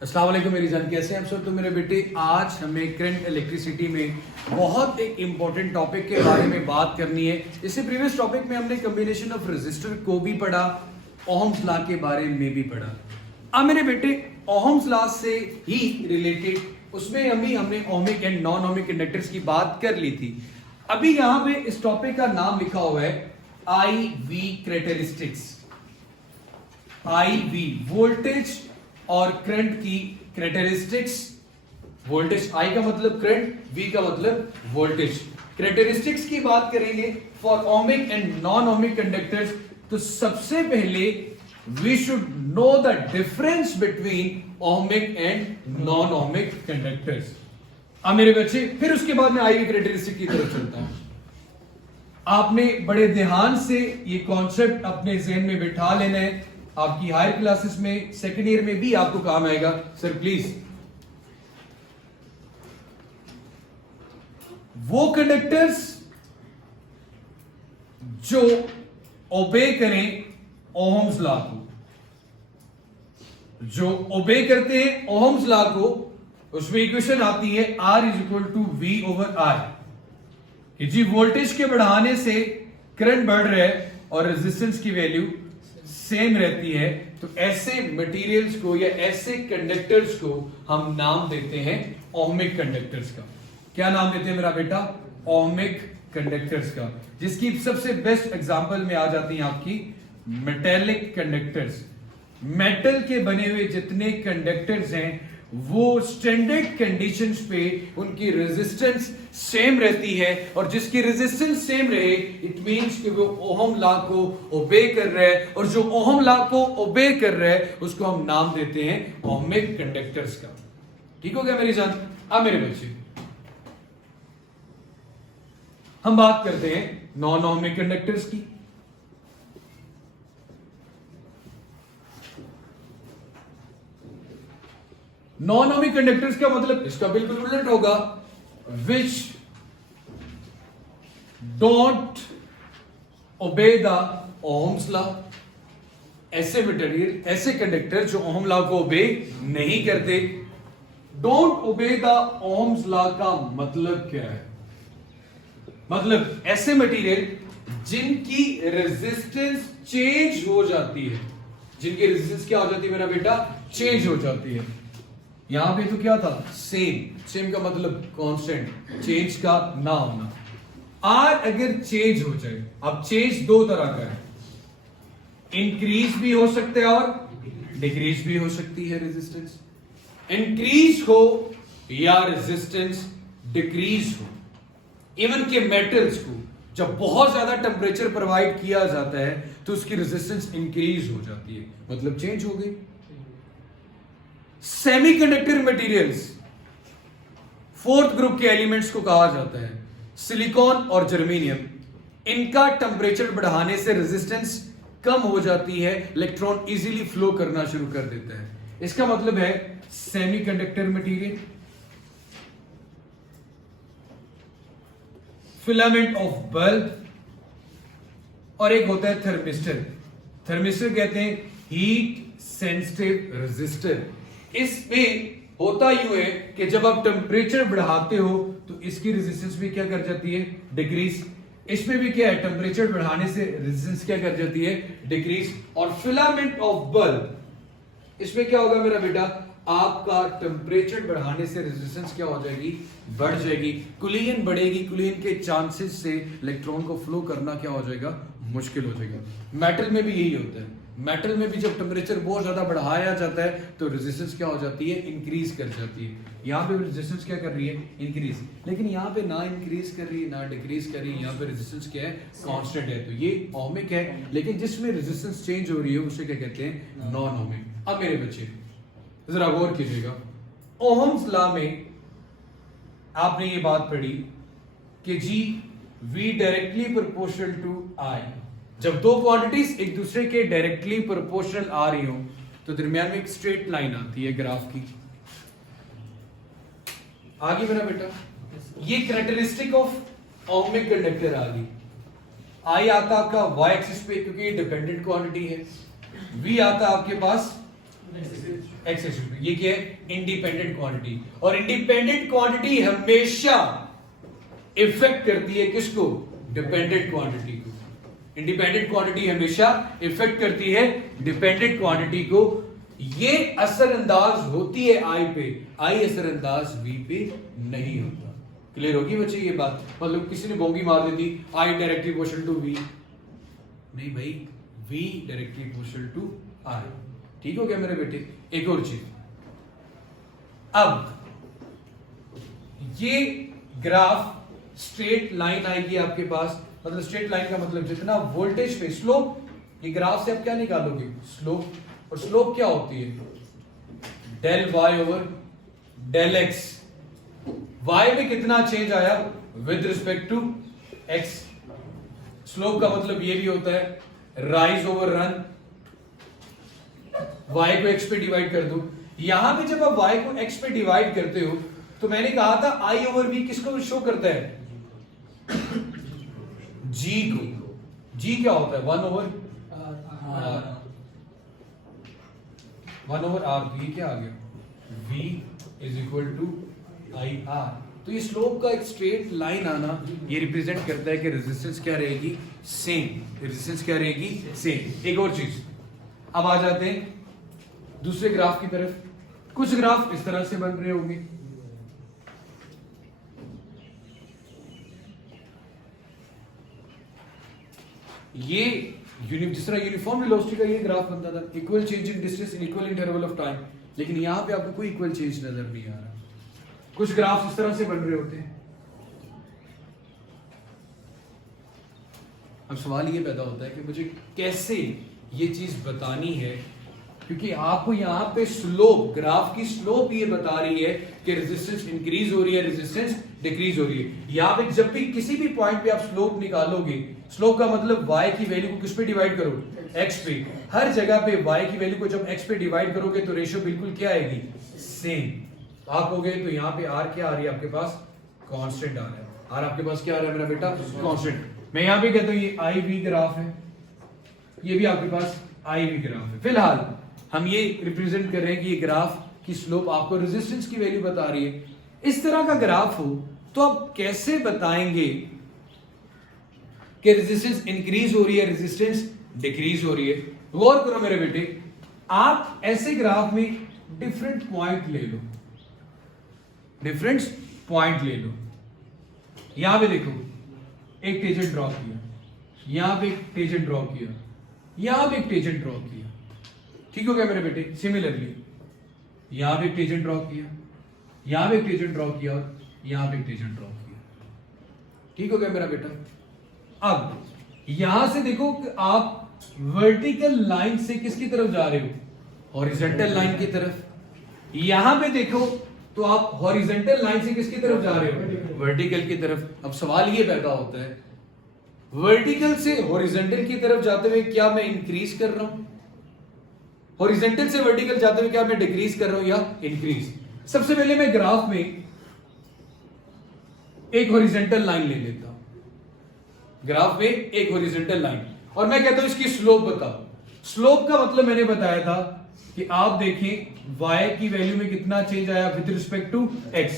अस्सलाम वालेकुम मेरी जान, कैसे हैं आप सब। तो मेरे बेटे, आज हमें करंट इलेक्ट्रिसिटी में बहुत एक इंपॉर्टेंट टॉपिक के बारे में बात करनी है। इससे प्रीवियस टॉपिक में हमने कॉम्बिनेशन ऑफ रेजिस्टर को भी पढ़ा, ओहम्स लॉ के बारे में भी पढ़ा। अब मेरे बेटे, ओहम्स लॉ से ही रिलेटेड उसमें हमने ohmic and non ohmic conductors की बात कर ली थी। अभी यहाँ पे इस टॉपिक का नाम लिखा हुआ है IV कैरेक्टरिस्टिक्स। IV वोल्टेज और करंट की कैरेक्टरिस्टिक्स। वोल्टेज I का मतलब करंट, V का मतलब वोल्टेज। कैरेक्टरिस्टिक्स की बात करेंगे for ohmic and non ohmic conductors. तो सबसे पहले we should know the difference between ohmic and non ohmic conductors. अब मेरे बच्चे, फिर उसके बाद मैं IV कैरेक्टरिस्टिक की तरफ चलता हूं। आपने बड़े ध्यान से ये कॉन्सेप्ट अपने ज़हन में बिठा लेना है। आपकी हायर क्लासेस में, सेकेंड ईयर में भी आपको काम आएगा। सर प्लीज, वो कंडक्टर्स जो ओबे करें ओहम्स लॉ को, जो ओबे करते हैं ओहम्स लॉ को, उसमें इक्वेशन आती है R = V/R कि जी वोल्टेज के बढ़ाने से करंट बढ़ रहा है और रेजिस्टेंस की वैल्यू सेम रहती है। तो ऐसे मटेरियल्स को या ऐसे कंडक्टर्स को हम नाम देते हैं ओहमिक कंडक्टर्स का। क्या नाम देते हैं मेरा बेटा? ओहमिक कंडक्टर्स का। जिसकी सबसे बेस्ट एग्जांपल में आ जाती है आपकी मेटेलिक कंडक्टर्स। मेटल के बने हुए जितने कंडक्टर्स हैं वो स्टैंडर्ड कंडीशंस पे उनकी रेजिस्टेंस सेम रहती है, और जिसकी रेजिस्टेंस सेम रहे इट मींस कि वो ओहम लॉ को ओबे कर रहा है, और जो ओहम लॉ को ओबे कर रहा है उसको हम नाम देते हैं ओहमिक कंडक्टर्स का। ठीक हो गया मेरी जान? अब मेरे बच्चे, हम बात करते हैं नॉन ओहमिक कंडक्टर्स की। नॉन ओहमिक कंडक्टर्स का मतलब इसका बिल्कुल उलट होगा, which don't obey the Ohm's law. ऐसे मटेरियल, ऐसे कंडक्टर जो ओहम लॉ को ओबे नहीं करते। Don't obey the Ohm's law का मतलब क्या है? मतलब ऐसे मटेरियल जिनकी रेजिस्टेंस चेंज हो जाती है। जिनकी रेजिस्टेंस क्या हो जाती है मेरा बेटा? चेंज हो जाती है। यहां पे तो क्या था? सेम का मतलब कांस्टेंट, चेंज का ना होना। आर अगर चेंज हो जाए, अब चेंज दो तरह का है, इंक्रीज भी हो सकता है और डिक्रीज भी हो सकती है रेजिस्टेंस। इंक्रीज हो या रेजिस्टेंस डिक्रीज हो। इवन के मेटल्स को जब बहुत ज्यादा टेम्परेचर प्रोवाइड किया जाता है तो उसकी रेजिस्टेंस इंक्रीज हो जाती है, मतलब चेंज हो गई। सेमीकंडक्टर मटेरियल्स, फोर्थ ग्रुप के एलिमेंट्स को कहा जाता है सिलिकॉन और जर्मेनियम। इनका टेम्परेचर बढ़ाने से रेजिस्टेंस कम हो जाती है, इलेक्ट्रॉन इजीली फ्लो करना शुरू कर देता है। इसका मतलब है semiconductor material. Filament of bulb, और एक होता है थर्मिस्टर। थर्मिस्टर कहते हैं हीट सेंसिटिव रेजिस्टर। इसमें होता यूं है कि जब आप टेम्परेचर बढ़ाते हो तो इसकी रेजिस्टेंस भी क्या कर जाती है? डिक्रीज। इसमें भी क्या है? टेम्परेचर बढ़ाने से रेजिस्टेंस क्या कर जाती है? डिक्रीज। और फिलामेंट ऑफ बल्ब, इसमें क्या होगा मेरा बेटा? आपका टेम्परेचर बढ़ाने से रेजिस्टेंस क्या हो जाएगी? बढ़ जाएगी। कुलियन बढ़ेगी, कुलियन के चांसेस से इलेक्ट्रॉन को फ्लो करना क्या हो जाएगा? मुश्किल हो जाएगा। मेटल में भी यही होता है। मेटल में भी जब टेम्परेचर बहुत ज्यादा बढ़ाया जाता है तो रेजिस्टेंस क्या हो जाती है? इंक्रीज कर जाती है। यहाँ पे रेजिस्टेंस क्या कर रही है? इंक्रीज। लेकिन यहाँ पे ना इंक्रीज कर रही है ना डिक्रीज कर रही है, यहाँ पे रेजिस्टेंस क्या है? कांस्टेंट है। तो ये ओहमिक है, लेकिन जिसमें रेजिस्टेंस चेंज हो रही है उसे क्या कहते हैं? Non ohmic. अब मेरे बच्चे जरा गौर कीजिएगा, ओहम्स लॉ में आपने ये बात पढ़ी कि जी V directly proportional to I। जब दो क्वांटिटीज एक दूसरे के डायरेक्टली प्रोपोर्शनल आ रही हो तो दरमियान में एक स्ट्रेट लाइन आती है ग्राफ की। आगे मेरा बेटा, ये कैरेक्टरिस्टिक ऑफ ओहमिक कंडक्टर आ गई। I आता आपका y एक्सिस पे क्योंकि ये डिपेंडेंट क्वांटिटी है। V आता आपके पास एक्स एक्सिस पे। ये क्या है? Independent quantity. और इंडिपेंडेंट क्वांटिटी हमेशा इफेक्ट करती है किसको? डिपेंडेंट क्वांटिटी को। इंडिपेंडेंट क्वांटिटी हमेशा इफेक्ट करती है डिपेंडेंट क्वांटिटी को। ये असरअंदाज होती है आई पे, आई असरअंदाज वी पे नहीं होता। क्लियर होगी बच्चे ये बात? मतलब किसी ने बोंगी मार दी थी I directly proportional to V, नहीं भाई, V directly proportional to I. ठीक हो गया मेरे बेटे? एक और चीज, अब ये ग्राफ स्ट्रेट लाइन आएगी आपके पास, मतलब स्ट्रेट लाइन का मतलब जितना वोल्टेज पे स्लोप, ये ग्राफ से आप क्या निकालोगे? स्लोप। और स्लोप क्या होती है? Del Y over del X. Y में कितना चेंज आया with respect to X. Slope का मतलब ये भी होता है राइज ओवर रन। वाई को एक्स पे डिवाइड कर दो। यहां पे जब आप वाई को एक्स पे डिवाइड करते हो तो मैंने कहा था आई ओवर वी किसको शो करता है? जी को। जी क्या होता है? 1 ओवर आर। तो ये क्या आ गया? V is equal to I R. तो ये स्लोप का एक स्ट्रेट लाइन आना ये रिप्रेजेंट करता है कि रेजिस्टेंस क्या रहेगी? सेम। रेजिस्टेंस क्या रहेगी? सेम। एक और चीज, अब आ जाते हैं दूसरे ग्राफ की तरफ। कुछ ग्राफ इस तरह से बन रहे होंगे, ये जिस तरह यूनिफॉर्म वेलोसिटी का ये ग्राफ बनता था, equal change in distance in equal interval of time, लेकिन यहां पे आपको कोई इक्वल चेंज नजर नहीं आ रहा। कुछ ग्राफ इस तरह से बन रहे होते हैं। अब सवाल ये पैदा होता है कि मुझे कैसे ये चीज बतानी है, क्योंकि आपको यहां पे स्लोप, ग्राफ की स्लोप ये बता रही है कि रेजिस्टेंस इंक्रीज हो रही है, रेजिस्टेंस डिक्रीज हो रही है। यहां पे जब भी किसी भी पॉइंट पे आप स्लोप निकालोगे, स्लोप का मतलब y की वैल्यू को किस पे डिवाइड करो? x पे। हर जगह पे y की वैल्यू को जब x पे डिवाइड करोगे तो रेशियो बिल्कुल क्या आएगी? सेम। आप हो गए तो यहाँ पे r क्या आ रही है आपके पास? कांस्टेंट आ रहा है। r आपके पास क्या आ रहा है मेरा बेटा? कांस्टेंट। मैं यहाँ पे कहता हूँ ये आई वी ग्राफ है, ये भी आपके पास आई वी ग्राफ है। फिलहाल हम ये रिप्रेजेंट कर रहे हैं कि ये ग्राफ की स्लोप आपको रेजिस्टेंस की वैल्यू बता रही है। इस तरह का ग्राफ हो तो आप कैसे बताएंगे कि रेजिस्टेंस इंक्रीज हो रही है, रेजिस्टेंस डिक्रीज हो रही है? गौर करो मेरे बेटे, आप ऐसे ग्राफ में डिफरेंट पॉइंट ले लो, डिफरेंट पॉइंट ले लो। यहां पे देखो एक टेंजेंट ड्रॉ किया, यहां पे एक टेंजेंट ड्रॉ किया, यहां पे एक टेंजेंट ड्रॉ किया। ठीक हो गया मेरे बेटे? सिमिलरली यहां पे एक टेंजेंट ड्रॉ किया, यहां पे एक टेंजेंट ड्रॉ किया, और यहां पे एक टेंजेंट ड्रॉ किया। ठीक हो गया मेरा बेटा? अब यहां से देखो कि आप वर्टिकल लाइन से किसकी तरफ जा रहे हो? हॉरिजॉन्टल लाइन की तरफ। यहां पे देखो तो आप हॉरिजॉन्टल लाइन से किसकी तरफ जा रहे हो? वर्टिकल की तरफ। अब सवाल ये पैदा होता है, वर्टिकल से हॉरिजॉन्टल की तरफ जाते हुए क्या मैं इंक्रीज कर रहा हूं? हॉरिजॉन्टल से वर्टिकल जाते हुए क्या मैं डिक्रीज कर रहा हूं या इंक्रीज? सबसे पहले मैं ग्राफ में एक हॉरिजॉन्टल लाइन ले लेता हूं, ग्राफ में एक हॉरिजॉन्टल लाइन, और मैं कहता हूं इसकी स्लोप बताओ। स्लोप का मतलब मैंने बताया था कि आप देखें y की वैल्यू में कितना चेंज आया विद रिस्पेक्ट टू x।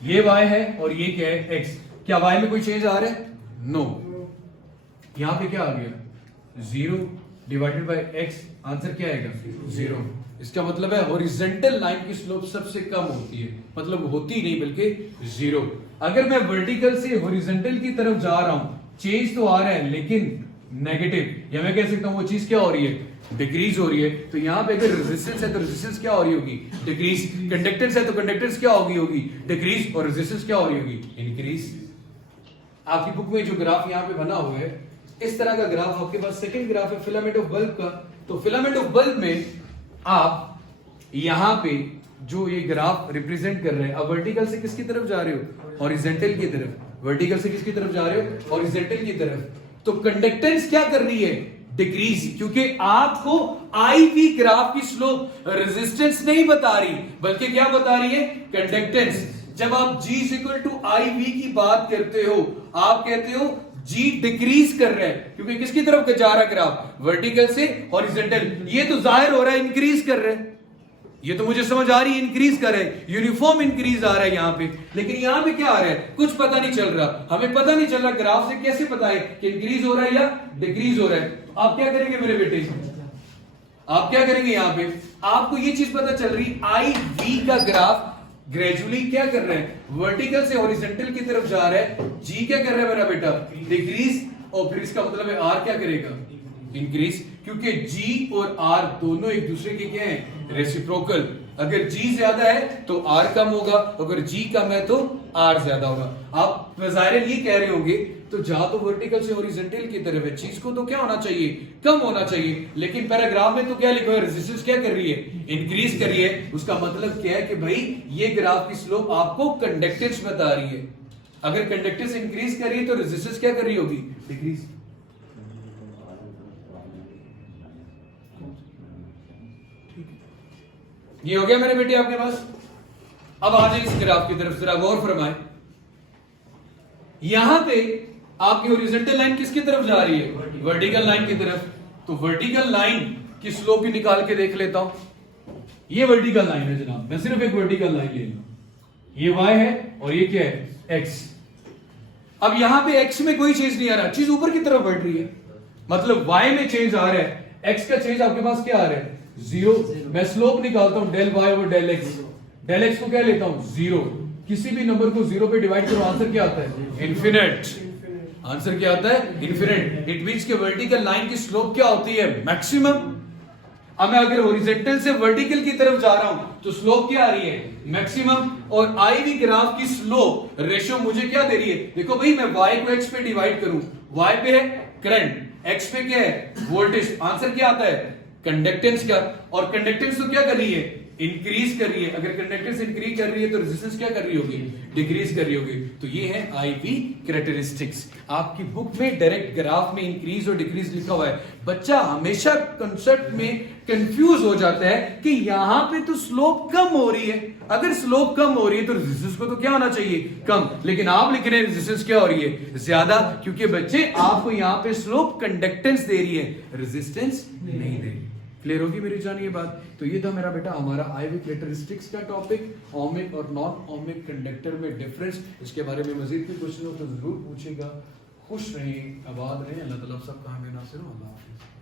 ये y है और ये क्या है? x। क्या y में कोई चेंज आ रहा है? नो। यहां पे क्या आ गया? 0 डिवाइडेड बाय x। आंसर क्या आएगा? 0। इसका मतलब है हॉरिजॉन्टल लाइन की स्लोप सबसे कम होती है, मतलब होती नहीं बल्कि 0। अगर मैं वर्टिकल से हॉरिजॉन्टल की तरफ जा रहा हूं, चेंज तो आ रहा है लेकिन नेगेटिव, या मैं कह सकता हूं वो चीज क्या हो रही है? डिक्रीज हो रही है। तो यहां पे अगर रेजिस्टेंस है तो रेजिस्टेंस क्या हो रही होगी? डिक्रीज। कंडक्टेंस है तो कंडक्टेंस क्या होगी? डिक्रीज। और रेजिस्टेंस क्या हो रही होगी? इंक्रीज। आपकी बुक में जो ग्राफ यहां पे बना हुआ है, इस तरह का ग्राफ आपके पास सेकंड ग्राफ है फिलामेंट ऑफ बल्ब का। तो फिलामेंट ऑफ बल्ब में आप यहां पे जो ये ग्राफ रिप्रेजेंट कर रहे हैं, अब वर्टिकल से किसकी तरफ जा रहे हो? हॉरिजॉन्टल की तरफ। वर्टिकल से किसकी तरफ जा रहे हो? हॉरिजॉन्टल की तरफ। तो कंडक्टेंस क्या कर रही है? डिक्रीज, क्योंकि आपको आई वी ग्राफ की स्लोप रेजिस्टेंस नहीं बता रही बल्कि क्या बता रही है? कंडक्टेंस। जब आप G equal to I V की बात करते हो, आप कहते हो G डिक्रीज कर रहा है, क्योंकि किसकी तरफ जा रहा है ग्राफ? वर्टिकल से हॉरिजॉन्टल। ये तो जाहिर हो रहा है इंक्रीज कर रहा है। ये तो मुझे समझ आ रही है, इंक्रीज कर रहा है, यूनिफॉर्म इंक्रीज आ रहा है यहां पे, लेकिन यहां पे क्या आ रहा है, कुछ पता नहीं चल रहा, हमें पता नहीं चल रहा ग्राफ से कैसे पता है कि इंक्रीज हो रहा है या डिक्रीज हो रहा है। तो आप क्या करेंगे मेरे बेटे, आप क्या करेंगे, यहां पे आपको ये चीज पता चल रही, आई वी का ग्राफ ग्रेजुअली क्या कर रहे हैं, वर्टिकल से हॉरिजॉन्टल की तरफ जा रहा है, जी क्या कर रहा है मेरा बेटा, डिक्रीज, और फिर इसका मतलब है आर क्या करेगा, इंक्रीज, क्योंकि जी और आर दोनों एक दूसरे के क्या है, रेसिप्रोकल। अगर जी ज्यादा है तो आर कम होगा, अगर जी कम है तो आर ज्यादा होगा। आप ज़ाहिर ये कह रहे होंगे तो जा तो वर्टिकल से हॉरिजॉन्टल की तरफ है, चीज को तो क्या होना चाहिए, कम होना चाहिए, लेकिन पैराग्राफ में तो क्या लिखा है, रेजिस्टेंस क्या कर रही है, इंक्रीज कर रही है। उसका मतलब क्या है कि भाई ये ग्राफ की स्लोप आपको कंडक्टेंस बता रही है, अगर कंडक्टेंस इंक्रीज कर रही है तो रेजिस्टेंस क्या कर रही होगी, डिक्रीज। ये हो गया मेरे बेटे आपके पास। अब आ जाए इस ग्राफ की तरफ, जरा गौर फरमाएं, यहां पे आपकी हॉरिजॉन्टल लाइन किसकी तरफ जा रही है, वर्टिकल लाइन की तरफ। तो वर्टिकल लाइन की स्लोप भी निकाल के देख लेता हूं। ये वर्टिकल लाइन है जनाब, मैं सिर्फ एक वर्टिकल लाइन ले लूं, ये y है और ये क्या है, x। अब यहां पे x में कोई चेंज नहीं आ रहा, चीज ऊपर की तरफ बढ़ रही है, मतलब y में चेंज आ रहा है, x का चेंज आपके पास क्या आ रहा है, जीरो। मैं स्लोप निकालता हूं del y over del x, del x को क्या लेता हूं, जीरो। किसी भी नंबर को जीरो पे डिवाइड करो, आंसर क्या आता है, इन्फिनिट। आंसर क्या आता है, इन्फिनिट। इट मींस कि वर्टिकल लाइन की स्लोप क्या होती है, मैक्सिमम। अब मैं अगर हॉरिजॉन्टल से वर्टिकल की तरफ जा रहा हूं तो स्लोप क्या आ रही है, मैक्सिमम। और आई वी ग्राफ की स्लोप रेशियो मुझे क्या दे रही है, देखो भाई मैं y को x पे डिवाइड करूं, y पे है करंट, x पे क्या है, वोल्टेज, आंसर क्या आता है, कंडक्टेंस का। और कंडक्टेंस तो क्या कर रही है, इंक्रीज कर रही है। अगर कंडक्टेंस इंक्रीज कर रही है तो रेजिस्टेंस क्या कर रही होगी, डिक्रीज कर रही होगी। तो ये है आईवी कैरेक्टरिस्टिक्स। आपकी बुक में डायरेक्ट ग्राफ में इंक्रीज और डिक्रीज लिखा हुआ है, बच्चा हमेशा कंसेप्ट में कंफ्यूज हो जाता है कि यहां पे तो स्लोप कम हो रही है, अगर स्लोप कम हो रही है तो रेजिस्टेंस को तो क्या होना चाहिए, कम, लेकिन आप लिख रहे हैं रेजिस्टेंस क्या हो रही है, ज्यादा, क्योंकि बच्चे आपको यहां पे स्लोप कंडक्टेंस दे रही है, रेजिस्टेंस नहीं दे रही। क्लियर होगी मेरी जान ये बात। तो ये था मेरा बेटा हमारा आईवी कैरेक्टरिस्टिक्स का टॉपिक, ओमिक और नॉन ओमिक कंडक्टर में डिफरेंस। इसके बारे में मजीद भी क्वेश्चन हो तो जरूर पूछेगा। खुश रहें, आबाद रहें, अल्लाह ताला सबका हमें नासिर हो। अल्लाह हाफिज़।